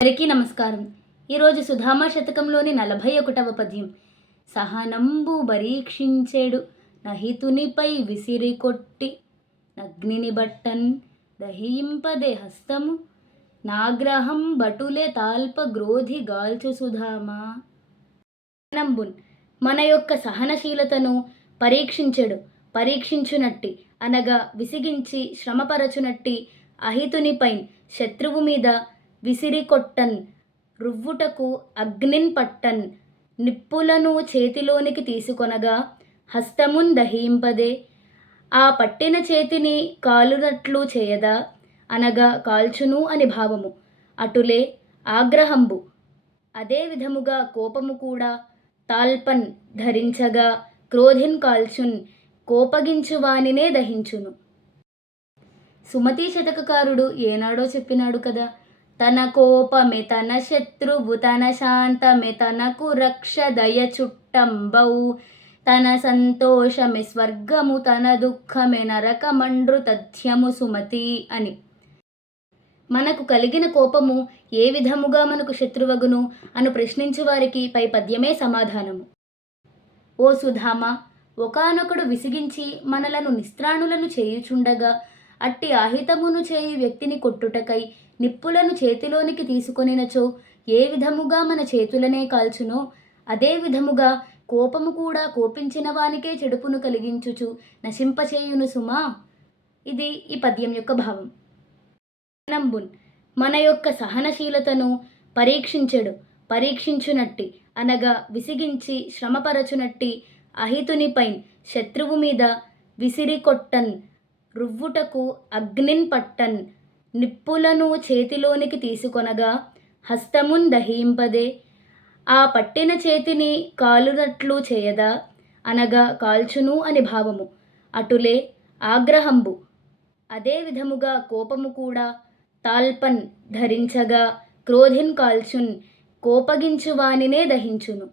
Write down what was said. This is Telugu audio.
అందరికీ నమస్కారం. ఈరోజు సుధామా శతకంలోని 41వ పద్యం. సహనంబు పరీక్షించెడు నహితునిపై విసిరి కొట్టి నగ్నిని బట్టన్ దహింపదే హస్తము నాగ్రహం బటులే తాల్ప గ్రోధి గాల్చు సుధామా. సహనంబున్ మన యొక్క సహనశీలతను పరీక్షించునట్టి అనగా విసిగించి శ్రమపరచునట్టి అహితునిపై శత్రువు మీద విసిరి కొట్టన్ రువ్వుటకు అగ్నిన్ పట్టన్ నిప్పులను చేతిలోనికి తీసుకొనగా హస్తమున్ దహింపదే ఆ పట్టిన చేతిని కాలునట్లు చేయదా అనగా కాల్చును అని భావము. అటులే ఆగ్రహంబు అదే విధముగా కోపము కూడా తాల్పన్ ధరించగా క్రోధిన్ కాల్చున్ కోపగించువానినే దహించును. సుమతీ శతకకారుడు ఏనాడో చెప్పినాడు కదా, తన కోపమే తన శత్రువు తన శాంతమే తనకు రక్ష దయ చుట్టంబౌ తన సంతోషమే స్వర్గము తన దుఃఖమే నరకమండ్రు తథ్యము సుమతి అని. మనకు కలిగిన కోపము ఏ విధముగా మనకు శత్రువగును అను ప్రశ్నించు వారికి పై పద్యమే సమాధానము. ఓ సుధామ, ఒకానొకడు విసిగించి మనలను నిస్త్రాణులను చేయుచుండగా అట్టి ఆహితమును చేయు వ్యక్తిని కొట్టుటకై నిప్పులను చేతిలోనికి తీసుకొనినచో ఏ విధముగా మన చేతులనే కాల్చునో అదే విధముగా కోపము కూడా కోపించిన వానికే చెడుపును కలిగించుచు నశింపచేయును సుమా. ఇది ఈ పద్యం యొక్క భావం. సహనంబున్ మన యొక్క సహనశీలతను పరీక్షించునట్టి అనగా విసిగించి శ్రమపరచునట్టి అహితునిపై శత్రువు మీద విసిరి కొట్టన్ రువ్వుటకు అగ్నిన్ పట్టన్ నిప్పులను చేతిలోనికి తీసుకొనగా హస్తమున్ దహింపదే ఆ పట్టిన చేతిని కాలునట్లు చేయదా అనగా కాల్చును అని భావము. అటులే ఆగ్రహంబు అదే విధముగా కోపము కూడా తాల్పన్ ధరించగా క్రోధిన్ కాల్చున్ కోపగించువానినే దహించును.